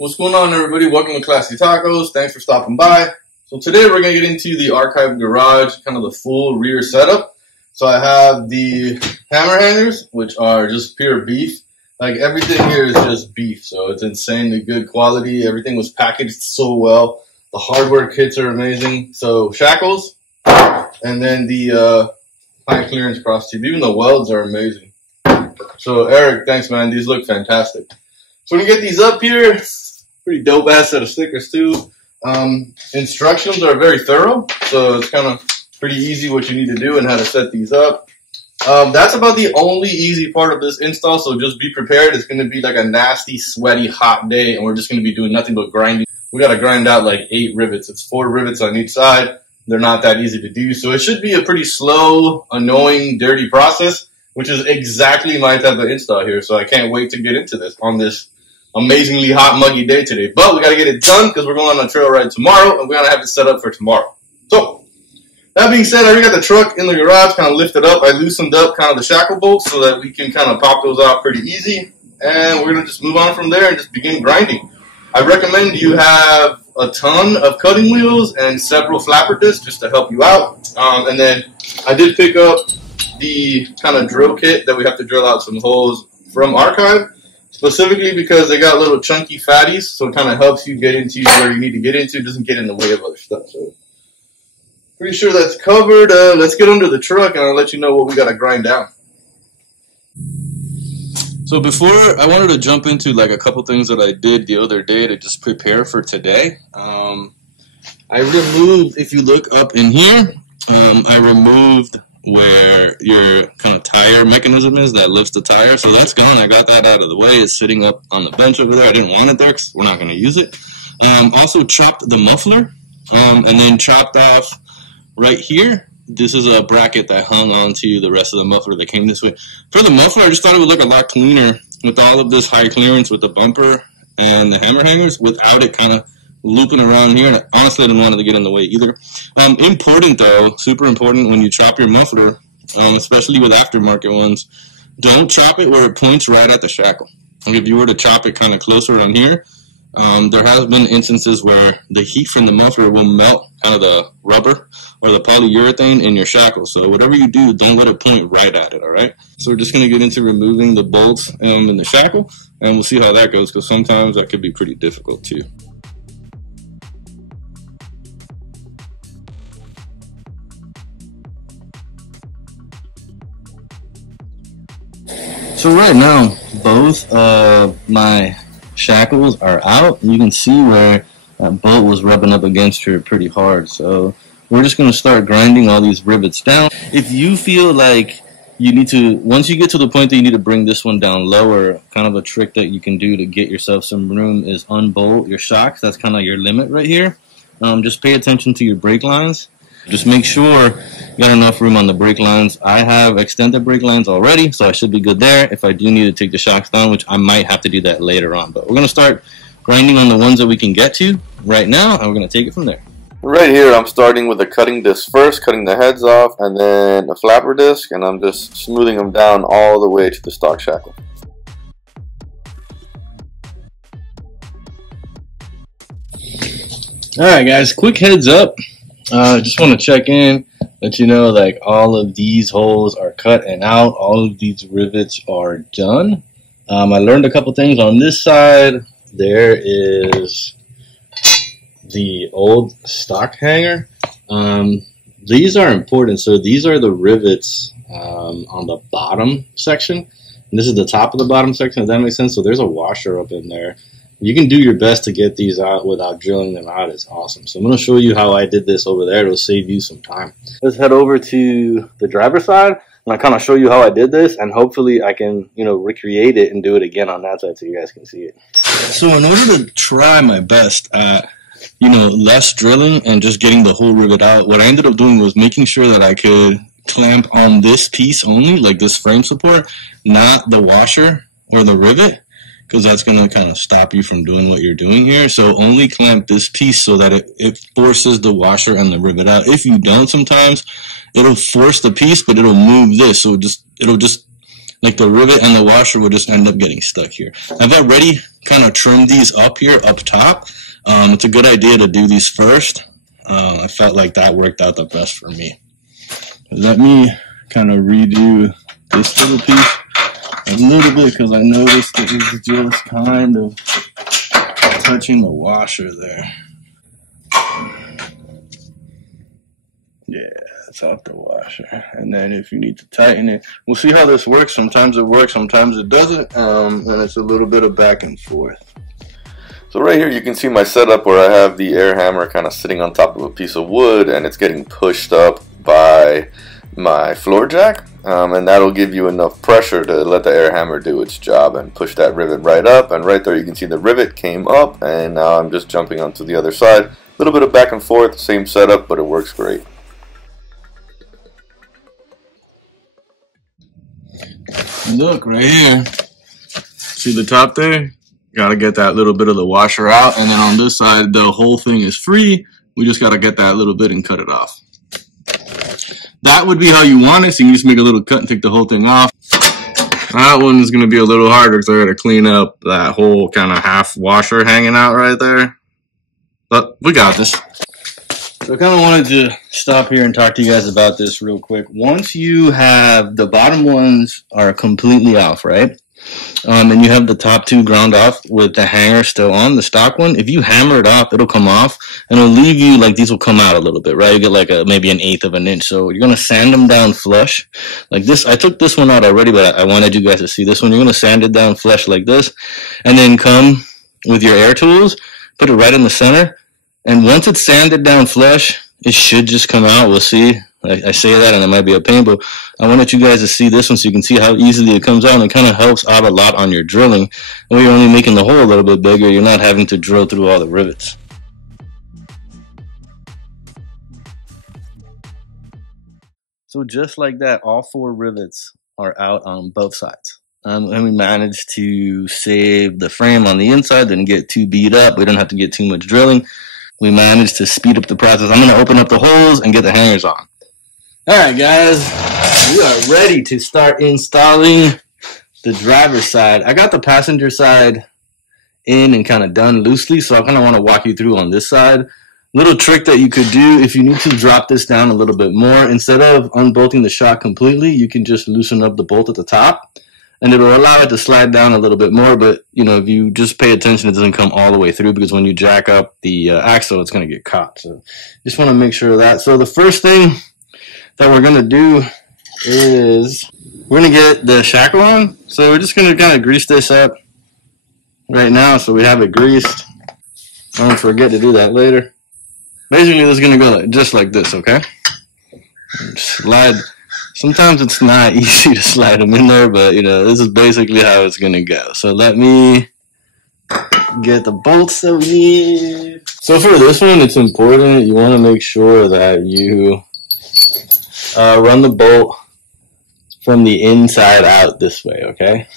What's going on, everybody? Welcome to Classy Tacos. Thanks for stopping by. So today we're going to get into the archive garage, kind of the full rear setup. So I have the hammer hangers, which are just pure beef. Like everything here is just beef, so it's insanely good quality. Everything was packaged so well. The hardware kits are amazing. So Shackles, and then the high clearance cross tube. Even the welds are amazing. So Eric, thanks man. These look fantastic. So when you get these up here, pretty dope ass set of stickers too. Instructions are very thorough, so it's kind of pretty easy what you need to do and how to set these up. That's about the only easy part of this install, so just be prepared. It's going to be like a nasty, sweaty, hot day, and we're just going to be doing nothing but grinding. We got to grind out like 8 rivets. It's 4 rivets on each side. They're not that easy to do, so it should be a pretty slow, annoying, dirty process, which is exactly my type of install here, so I can't wait to get into this on this amazingly hot, muggy day today. But we got to get it done because we're going on a trail ride tomorrow, and we're going to have it set up for tomorrow. So, that being said, I already got the truck in the garage kind of lifted up. I loosened up kind of the shackle bolts so that we can kind of pop those out pretty easy. And we're going to just move on from there and just begin grinding. I recommend you have a ton of cutting wheels and several flapper discs just to help you out. And then I did pick up the kind of drill kit that we have to drill out some holes from Archive, specifically because they got little chunky fatties, so it kind of helps you get into where you need to get into. It doesn't get in the way of other stuff. So pretty sure that's covered. Let's get under the truck and I'll let you know what we got to grind down. So before, I wanted to jump into like a couple things that I did the other day to just prepare for today. I removed, if you look up in here, I removed where your kind of tire mechanism is that lifts the tire. So that's gone. I got that out of the way. It's sitting up on the bench over there. I didn't want it there because we're not going to use it. Also chopped the muffler and then chopped off right here. This is a bracket that hung onto the rest of the muffler that came this way. For the muffler, I just thought it would look a lot cleaner with all of this high clearance with the bumper and the hammer hangers without it kind of looping around here. And honestly, I didn't want it to get in the way either. Important though, super important when you chop your muffler, especially with aftermarket ones, don't chop it where it points right at the shackle. Like if you were to chop it kind of closer on here, there has been instances where the heat from the muffler will melt kind of the rubber or the polyurethane in your shackle. So whatever you do, don't let it point right at it, all right? So we're just going to get into removing the bolts in the shackle, and we'll see how that goes because sometimes that could be pretty difficult too. So right now, both my shackles are out. You can see where that bolt was rubbing up against her pretty hard. So we're just going to start grinding all these rivets down. If you feel like you need to, once you get to the point that you need to bring this one down lower, kind of a trick that you can do to get yourself some room is unbolt your shocks. That's kind of your limit right here. Just pay attention to your brake lines. Just make sure you got enough room on the brake lines. I have extended brake lines already, so I should be good there. If I do need to take the shocks down, which I might have to do that later on. But we're going to start grinding on the ones that we can get to right now, and we're going to take it from there. Right here, I'm starting with a cutting disc first, cutting the heads off, and then a flapper disc, and I'm just smoothing them down all the way to the stock shackle. Alright guys, quick heads up. Just want to check in, let you know like all of these holes are cut and out, all of these rivets are done. I learned a couple things on this side. There is the old stock hanger. These are important. So these are the rivets on the bottom section. And this is the top of the bottom section, if that makes sense. So there's a washer up in there. You can do your best to get these out without drilling them out. It's awesome. So I'm going to show you how I did this over there. It'll save you some time. Let's head over to the driver's side and I kind of show you how I did this, and hopefully I can, recreate it and do it again on that side so you guys can see it. So in order to try my best at, less drilling and just getting the whole rivet out, what I ended up doing was making sure that I could clamp on this piece only, like this frame support, not the washer or the rivet, because that's going to kind of stop you from doing what you're doing here. So only clamp this piece so that it forces the washer and the rivet out. If you don't, sometimes it'll force the piece, but it'll move this. So it'll just like the rivet and the washer would just end up getting stuck here. I've already kind of trimmed these up here up top. It's a good idea to do these first. I felt like that worked out the best for me. Let me kind of redo this little piece a little bit because I noticed it was just kind of touching the washer there. Yeah, it's off the washer. And then if you need to tighten it, we'll see how this works. Sometimes it works, sometimes it doesn't. And it's a little bit of back and forth. So right here you can see my setup where I have the air hammer kind of sitting on top of a piece of wood and it's getting pushed up by my floor jack. And that'll give you enough pressure to let the air hammer do its job and push that rivet right up. And right there you can see the rivet came up, and now I'm just jumping onto the other side. A little bit of back and forth, same setup, but it works great. Look right here. See the top there? Gotta get that little bit of the washer out, and then on this side the whole thing is free. We just gotta get that little bit and cut it off. That would be how you want it, so you can just make a little cut and take the whole thing off. That one is going to be a little harder because I got to clean up that whole kind of half washer hanging out right there. But we got this. So I kind of wanted to stop here and talk to you guys about this real quick. Once you have the bottom ones are completely off, right? And you have the top two ground off with the hanger still on, the stock one. If you hammer it off, it'll come off and it'll leave you like these will come out a little bit, right? You get like maybe 1/8 of an inch. So you're going to sand them down flush like this. I took this one out already, but I wanted you guys to see this one. You're going to sand it down flush like this and then come with your air tools, put it right in the center. And once it's sanded down flush, it should just come out. We'll see. I say that and it might be a pain, but I wanted you guys to see this one so you can see how easily it comes out, and it kind of helps out a lot on your drilling. And when you're only making the hole a little bit bigger, you're not having to drill through all the rivets. So just like that, all 4 rivets are out on both sides. And we managed to save the frame on the inside, didn't get too beat up. We didn't have to get too much drilling. We managed to speed up the process. I'm going to open up the holes and get the hangers on. Alright guys, we are ready to start installing the driver's side. I got the passenger side in and kind of done loosely, so I kind of want to walk you through on this side. Little trick that you could do if you need to drop this down a little bit more, instead of unbolting the shock completely, you can just loosen up the bolt at the top and it'll allow it to slide down a little bit more. But you know, if you just pay attention, it doesn't come all the way through, because when you jack up the axle, it's going to get caught. So just want to make sure of that. So the first thing that we're going to do is we're going to get the shackle on. So we're just going to kind of grease this up right now so we have it greased. Don't forget to do that later. Basically, this is going to go just like this, okay? Slide. Sometimes it's not easy to slide them in there, but you know, this is basically how it's going to go. So let me get the bolts that we need. So for this one, it's important. You want to make sure that you run the bolt from the inside out this way, okay?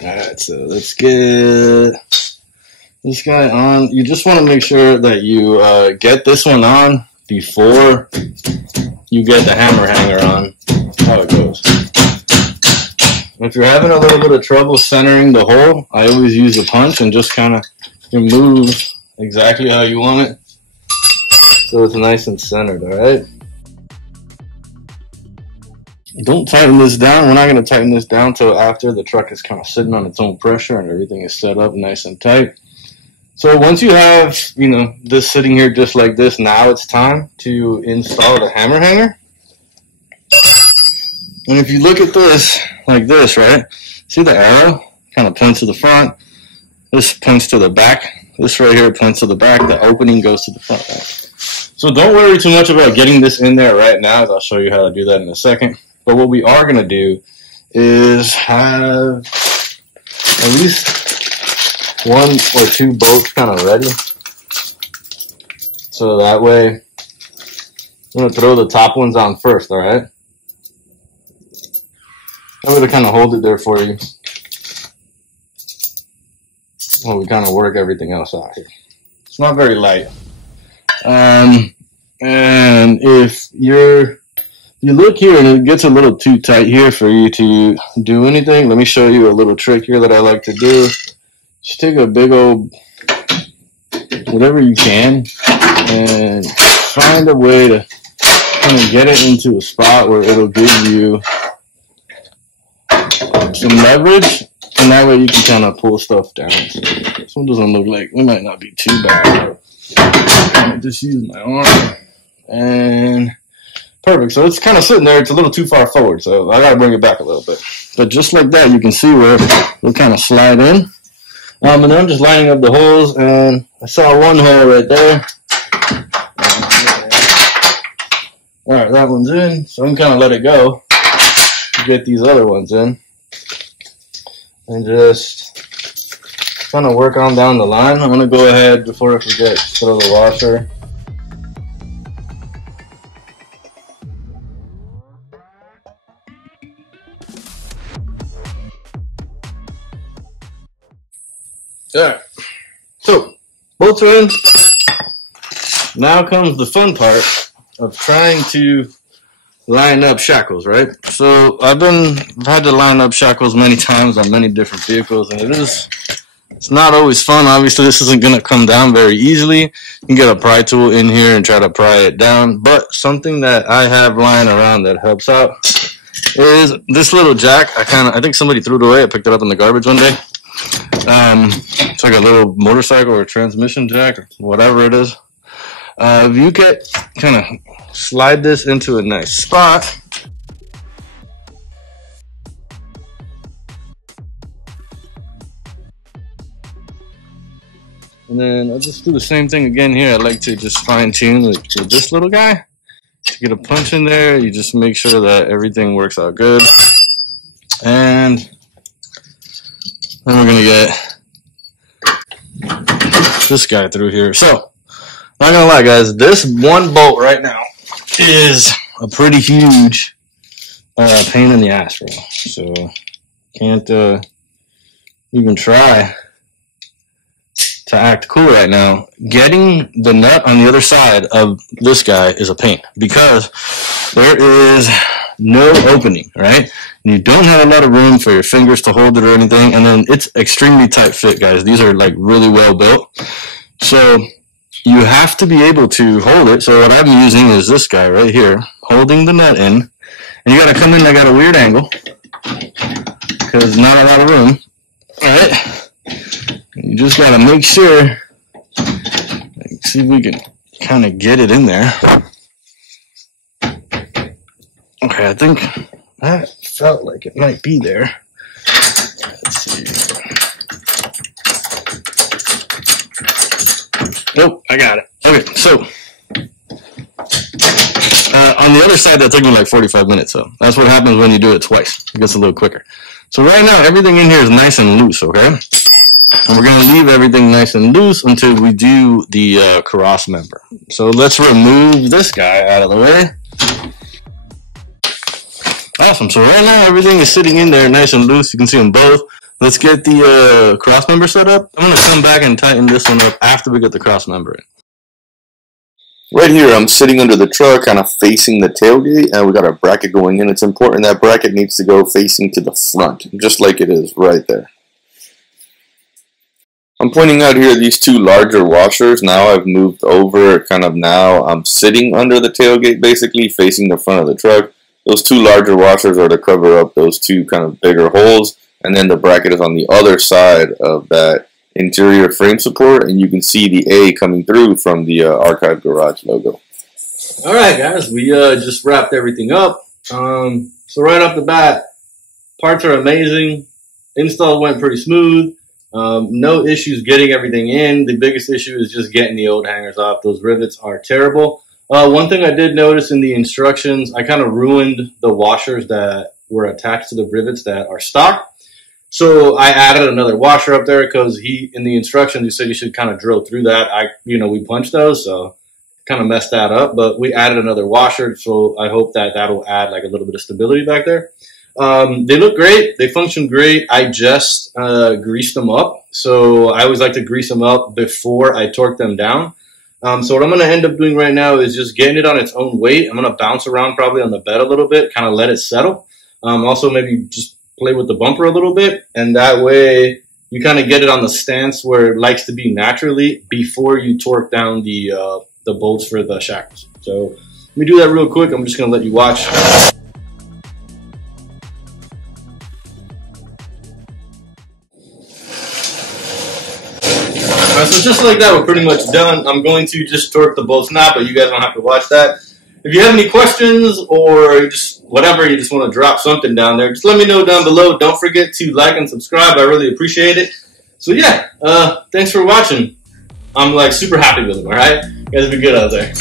Alright, so let's get this guy on. You just want to make sure that you get this one on before you get the hammer hanger on. How it goes. If you're having a little bit of trouble centering the hole, I always use a punch and just kind of move exactly how you want it, so it's nice and centered, alright? Don't tighten this down. We're not going to tighten this down until after the truck is kind of sitting on its own pressure and everything is set up nice and tight. So once you have, you know, this sitting here just like this, now it's time to install the hammer hanger. And if you look at this like this, right? See the arrow kind of points to the front. This points to the back. This right here points to the back. The opening goes to the front. Right? So don't worry too much about getting this in there right now, as I'll show you how to do that in a second. But what we are going to do is have at least 1 or 2 bolts kind of ready. So that way, I'm going to throw the top ones on first, alright? I'm going to kind of hold it there for you while we kind of work everything else out here. It's not very light. And if you're you look here and it gets a little too tight here for you to do anything. Let me show you a little trick here that I like to do. Just take a big old, whatever you can, and find a way to kind of get it into a spot where it'll give you some leverage, and that way you can kind of pull stuff down. So this one doesn't look like, it might not be too bad. I'll just use my arm, and perfect. So it's kind of sitting there. It's a little too far forward, so I got to bring it back a little bit. But just like that, you can see where it'll kind of slide in. And then I'm just lining up the holes, and I saw one hole right there. All right, that one's in, so I'm kind of let it go to get these other ones in. And just kind of work on down the line. I'm going to go ahead, before I forget, throw the washer. Alright, so bolts are in. Now comes the fun part of trying to line up shackles, right? So I've had to line up shackles many times on many different vehicles, and it's not always fun. Obviously, this isn't going to come down very easily. You can get a pry tool in here and try to pry it down, but something that I have lying around that helps out is this little jack. I think somebody threw it away. I picked it up in the garbage one day. It's like a little motorcycle or transmission jack or whatever it is. If you kind of slide this into a nice spot, and then I'll just do the same thing again here. I like to just fine tune with this little guy. To get a punch in there, you just make sure that everything works out good. And then we're going to get this guy through here. So, not going to lie, guys, this one bolt right now is a pretty huge pain in the ass, bro. So, can't even try to act cool right now. Getting the nut on the other side of this guy is a pain because there is no opening, right? And you don't have a lot of room for your fingers to hold it or anything, and then it's extremely tight fit, guys. These are like really well built, so you have to be able to hold it. So what I'm using is this guy right here, holding the nut in, and you got to come in like at a weird angle because not a lot of room. All right, you just got to make sure. See if we can kind of get it in there. Okay, I think that felt like it might be there. Let's see. Nope, I got it. Okay, so on the other side, that took me like 45 minutes. So that's what happens when you do it twice. It gets a little quicker. So right now, everything in here is nice and loose, okay? And we're going to leave everything nice and loose until we do the cross member. So let's remove this guy out of the way. Awesome. So right now everything is sitting in there nice and loose. You can see them both. Let's get the cross member set up. I'm going to come back and tighten this one up after we get the cross member in. Right here, I'm sitting under the truck, kind of facing the tailgate, and we got our bracket going in. It's important that bracket needs to go facing to the front, just like it is right there. I'm pointing out here these two larger washers. Now I've moved over, now I'm sitting under the tailgate, basically facing the front of the truck. Those two larger washers are to cover up those two kind of bigger holes, and then the bracket is on the other side of that interior frame support, and you can see the A coming through from the Archive Garage logo. All right, guys, we just wrapped everything up. So right off the bat, parts are amazing. Install went pretty smooth. No issues getting everything in. The biggest issue is just getting the old hangers off. Those rivets are terrible. One thing I did notice in the instructions, I kind of ruined the washers that were attached to the rivets that are stock. So I added another washer up there because in the instructions, he said you should kind of drill through that. We punched those, so kind of messed that up, but we added another washer. So I hope that that'll add like a little bit of stability back there. They look great. They function great. I just greased them up. So I always like to grease them up before I torque them down. So what I'm going to end up doing right now is just getting it on its own weight. I'm going to bounce around probably on the bed a little bit, kind of let it settle. Also maybe just play with the bumper a little bit, and that way you kind of get it on the stance where it likes to be naturally before you torque down the bolts for the shackles. So let me do that real quick. I'm just going to let you watch. So just like that, we're pretty much done. I'm going to just torque the bolts now, but you guys don't have to watch that. If you have any questions or just whatever, you just want to drop something down there, just let me know down below. Don't forget to like and subscribe. I really appreciate it. So yeah, thanks for watching. I'm like super happy with it, all right? You guys be good out there.